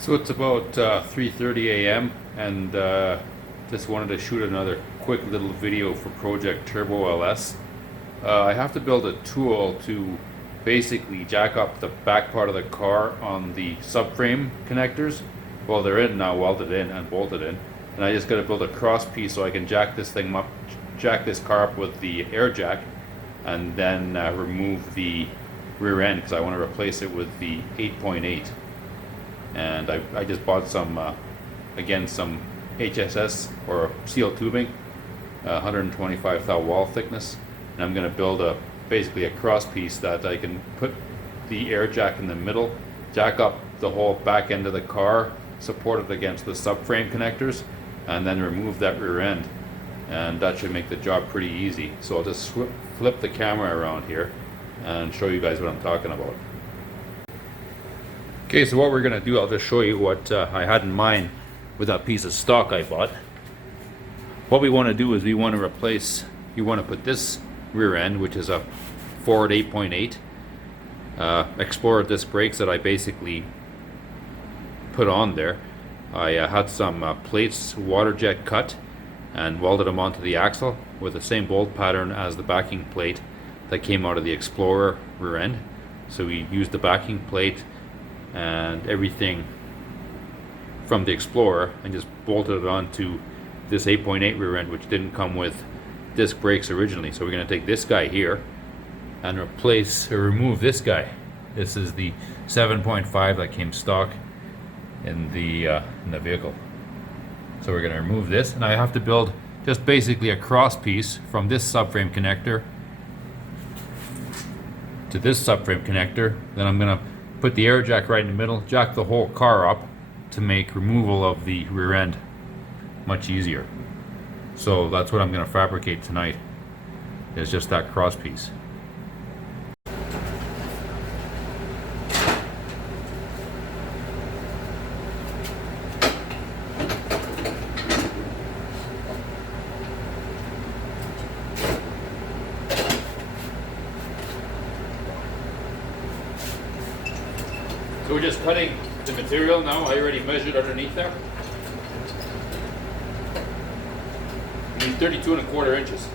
So it's about 3:30 a.m. and just wanted to shoot another quick little video for Project Turbo LS. I have to build a tool to basically jack up the back part of the car on the subframe connectors. Well, they're in now, welded in and bolted in, and I just got to build a cross piece so I can jack this thing up, jack this car up with the air jack, and then remove the rear end because I want to replace it with the 8.8. And I just bought some, again, some HSS or steel tubing, 125 thou wall thickness, and I'm going to build basically a cross piece that I can put the air jack in the middle, jack up the whole back end of the car, support it against the subframe connectors, and then remove that rear end, and that should make the job pretty easy. So I'll just flip the camera around here and show you guys what I'm talking about. Okay, so what we're going to do, I'll just show you what I had in mind with that piece of stock I bought. What we want to do is we want to replace, you want to put this rear end, which is a Ford 8.8 Explorer disc brakes that I basically put on there. I had some plates water jet cut and welded them onto the axle with the same bolt pattern as the backing plate that came out of the Explorer rear end. So we used the backing plate and everything from the Explorer and just bolted it onto this 8.8 rear end, which didn't come with disc brakes originally. So we're going to take this guy here and remove this guy. This is the 7.5 that came stock in the vehicle. So we're going to remove this, and I have to build just basically a cross piece from this subframe connector to this subframe connector. Then I'm going to put the air jack right in the middle, jack the whole car up to make removal of the rear end much easier. So that's what I'm going to fabricate tonight, is just that cross piece. So we're just cutting the material now. I already measured underneath there. I need 32¼ inches.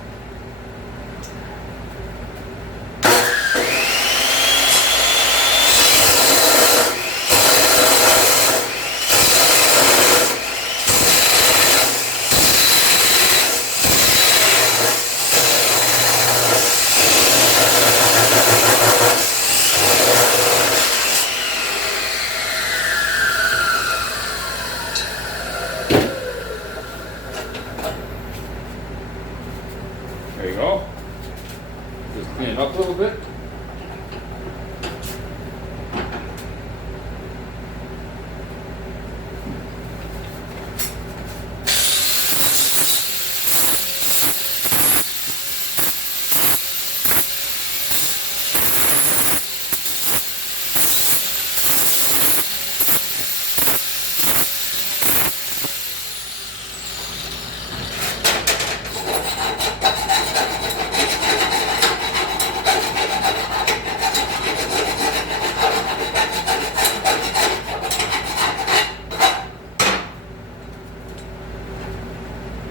There you go. Just clean it up a little bit.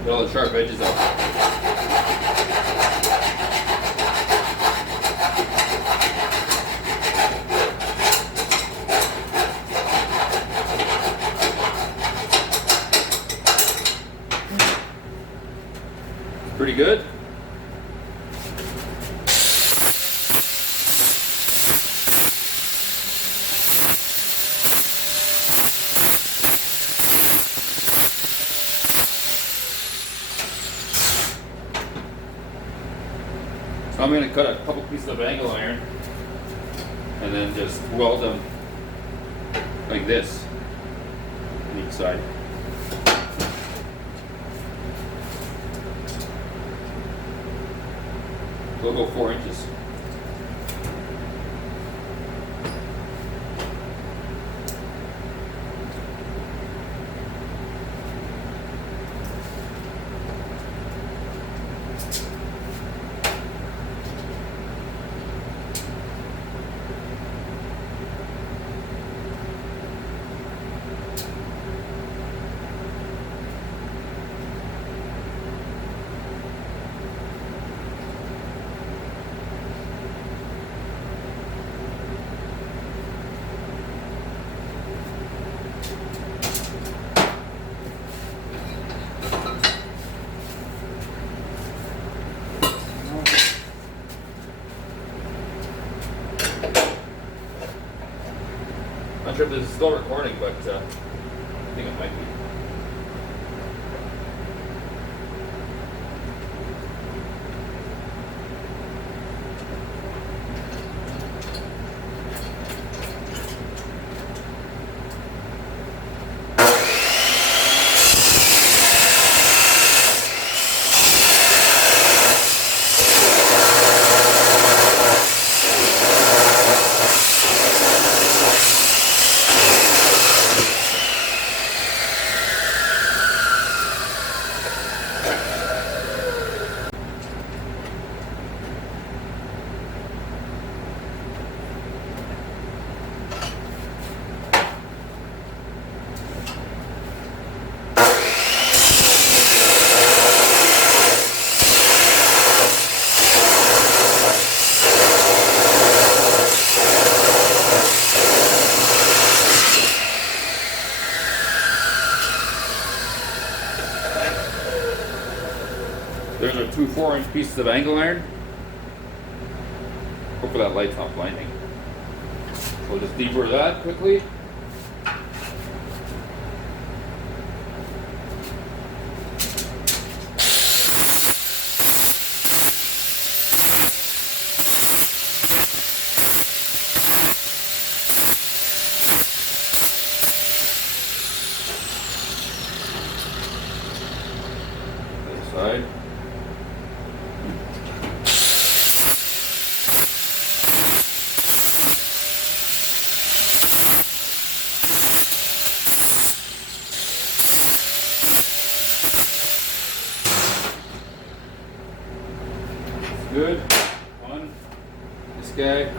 Get all the sharp edges out. Pretty good. So I'm going to cut a couple pieces of angle iron and then just weld them like this on each side. We'll go 4 inches. Not sure if this is still recording, but I think it might be. There's our two 4-inch pieces of angle iron. Hopefully that light's not blinding. We'll just deburr that quickly. This side. Good. One. This guy.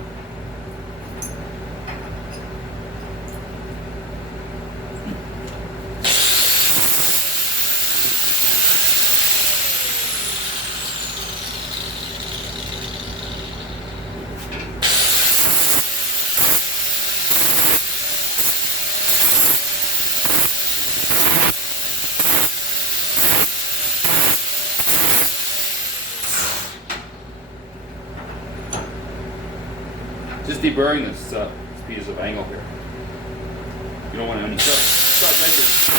Just deburring this piece of angle here. You don't want any sharp edges.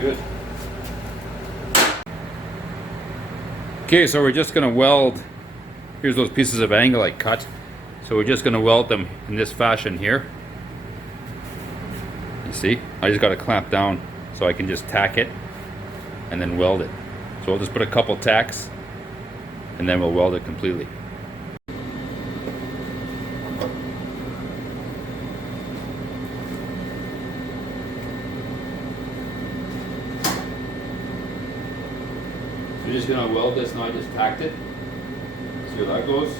Good. Okay, so we're just going to weld. Here's those pieces of angle I cut. So we're just going to weld them in this fashion here. You see, I just got to clamp down so I can just tack it and then weld it. So we'll just put a couple tacks and then we'll weld it completely. We're just going to weld this now. I just tacked it. See where that goes.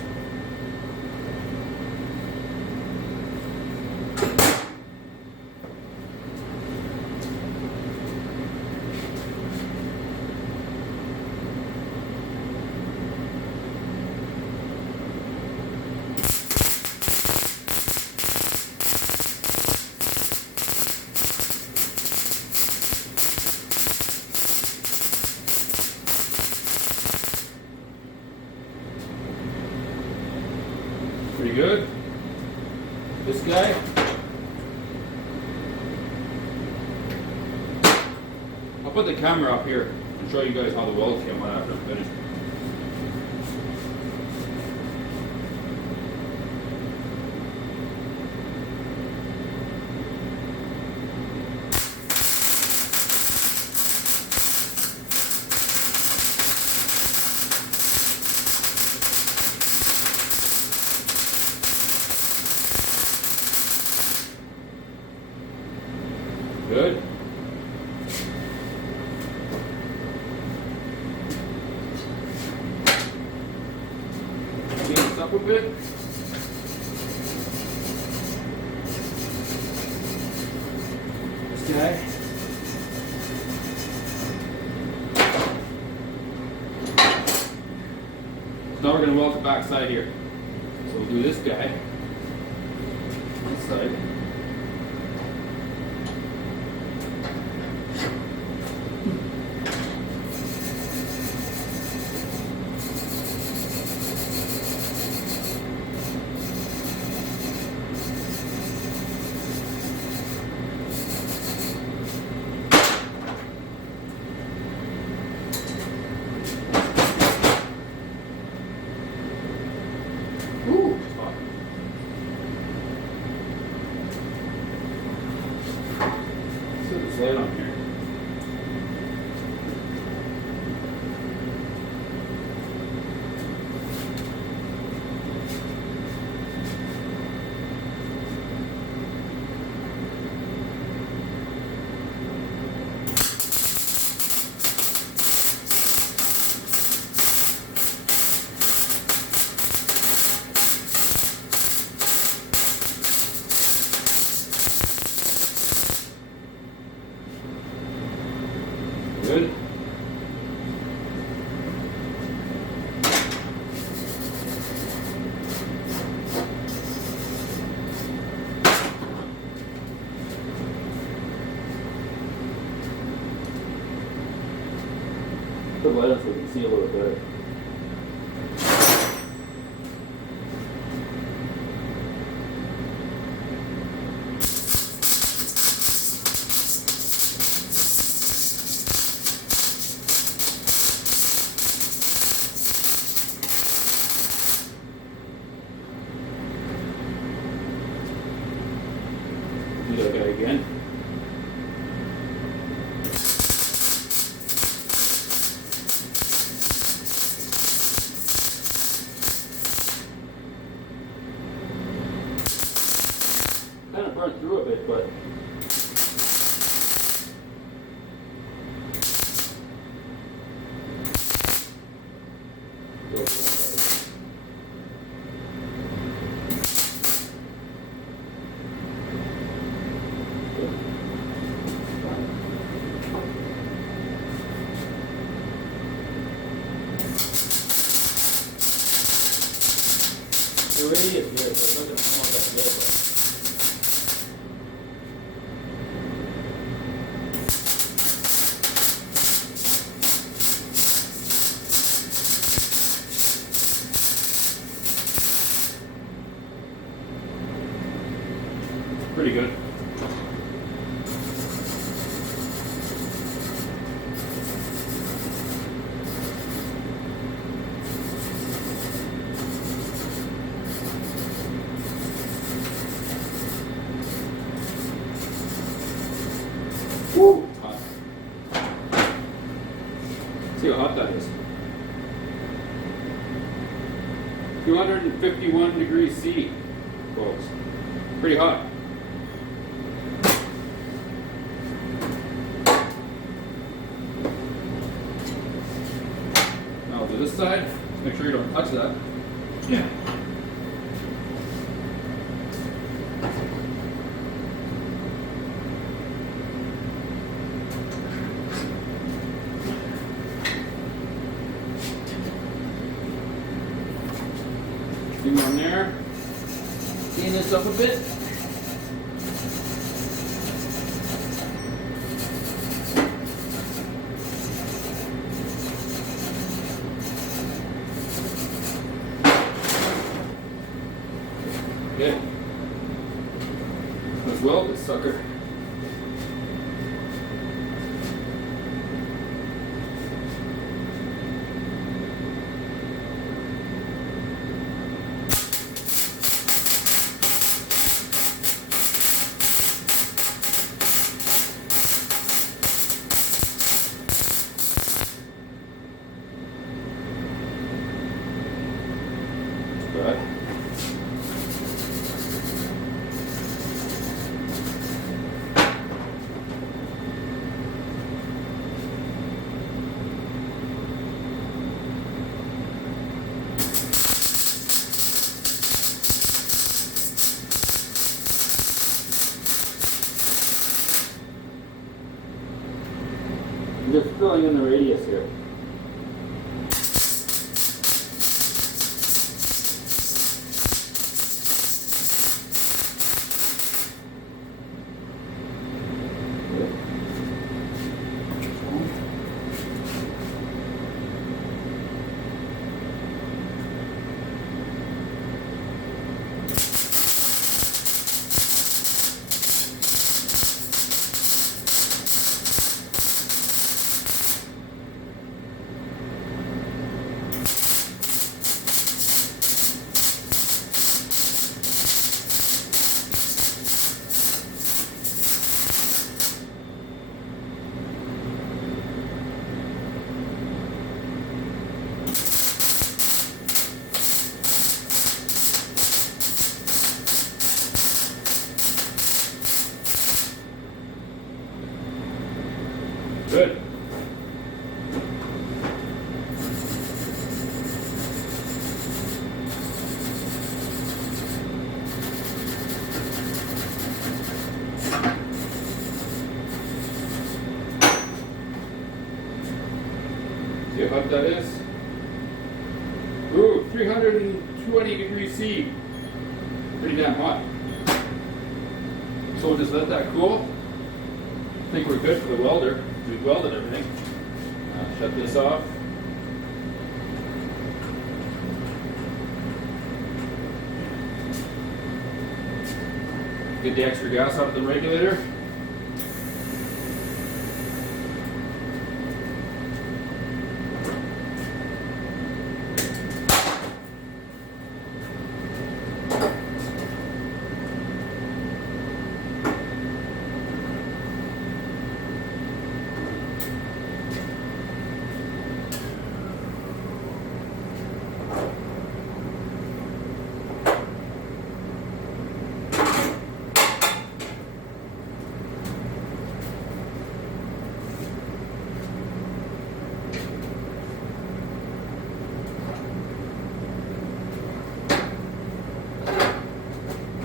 Pretty good. This guy. I'll put the camera up here and show you guys how the weld came out after I'm finished. Good. Clean this up a bit. This guy. There's now we're going to weld the back side here. So we'll do this guy. This side. Light on here. Good. Put light on so we can see a little better. Do that guy again. Kind of burnt through a bit, but the radius here, so it doesn't come out that big. Pretty good. Woo! Hot. See how hot that is. 251 degrees C, folks. Pretty hot. Now to this side, make sure you don't touch that. Yeah. On there, clean this up a bit. Okay, let's weld this sucker. Good. I'm just filling in the radius here. what that is. Ooh, 320 degrees C. Pretty damn hot. So we'll just let that cool. I think we're good for the welder. We've welded everything. Shut this off. Get the extra gas out of the regulator.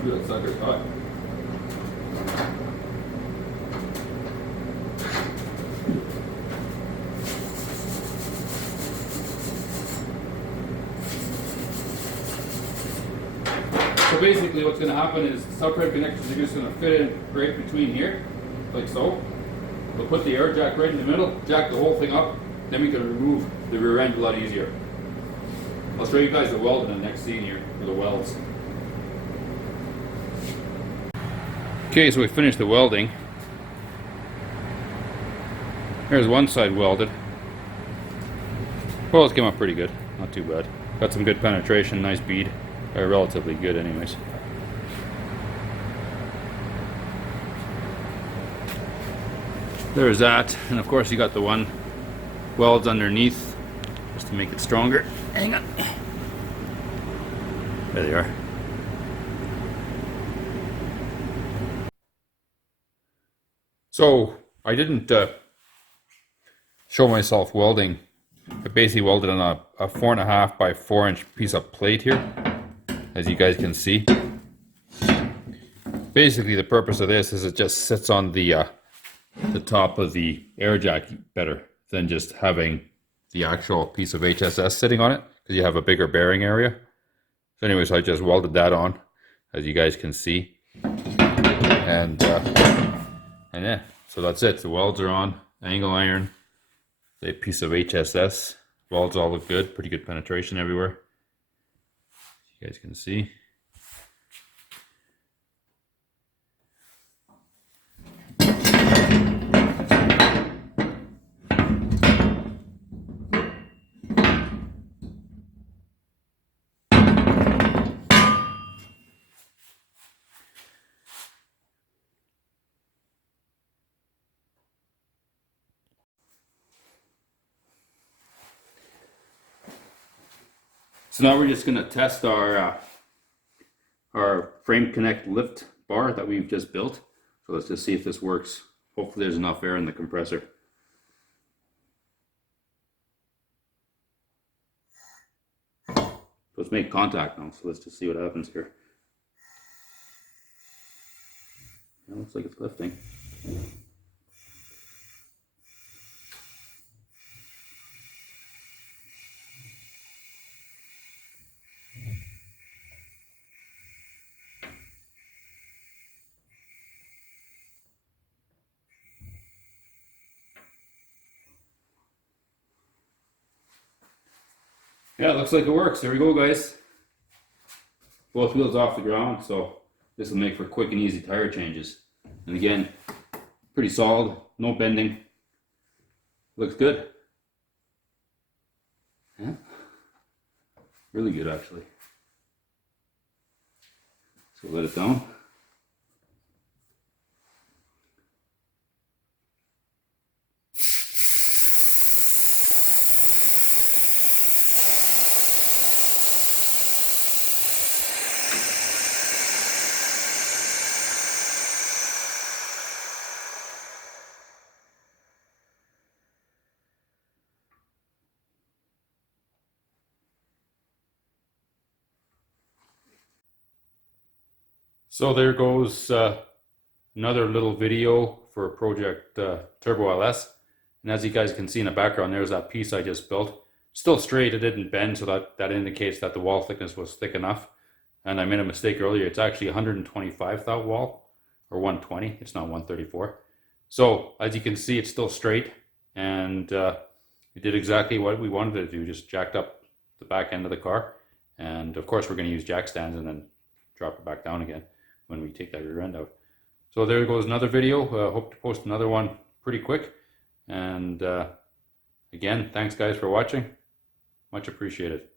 Ooh, that sucker's hot. So basically what's going to happen is the subframe connectors are just going to fit in right between here, like so. We'll put the air jack right in the middle, jack the whole thing up, then we can remove the rear end a lot easier. I'll show you guys the weld in the next scene here, for the welds. Okay, so we finished the welding. There's one side welded. Well, it's came out pretty good, not too bad. Got some good penetration, nice bead. Relatively good anyways. There's that, and of course you got the one welds underneath just to make it stronger. Hang on. There they are. So I didn't show myself welding. I basically welded on a 4.5 by 4 inch piece of plate here, as you guys can see. Basically the purpose of this is it just sits on the top of the air jack better than just having the actual piece of HSS sitting on it, because you have a bigger bearing area. So anyways, I just welded that on, as you guys can see. And yeah, so that's it. The welds are on, angle iron, the piece of HSS. Welds all look good, pretty good penetration everywhere. You guys can see. So now we're just going to test our frame connect lift bar that we've just built. So let's just see if this works. Hopefully there's enough air in the compressor. So let's make contact now. So let's just see what happens here. It looks like it's lifting. Yeah, it looks like it works. There we go, guys. Both wheels off the ground, so this will make for quick and easy tire changes. And again, pretty solid, no bending. Looks good. Yeah. Really good, actually. So let it down. So there goes another little video for Project Turbo LS. And as you guys can see in the background, there's that piece I just built. Still straight, it didn't bend, so that indicates that the wall thickness was thick enough. And I made a mistake earlier. It's actually 125 thou wall, or 120. It's not 134. So as you can see, it's still straight, and it did exactly what we wanted it to do. Just jacked up the back end of the car, and of course we're going to use jack stands and then drop it back down again when we take that rear end out. So there goes another video. Hope to post another one pretty quick. And again, thanks guys for watching. Much appreciated.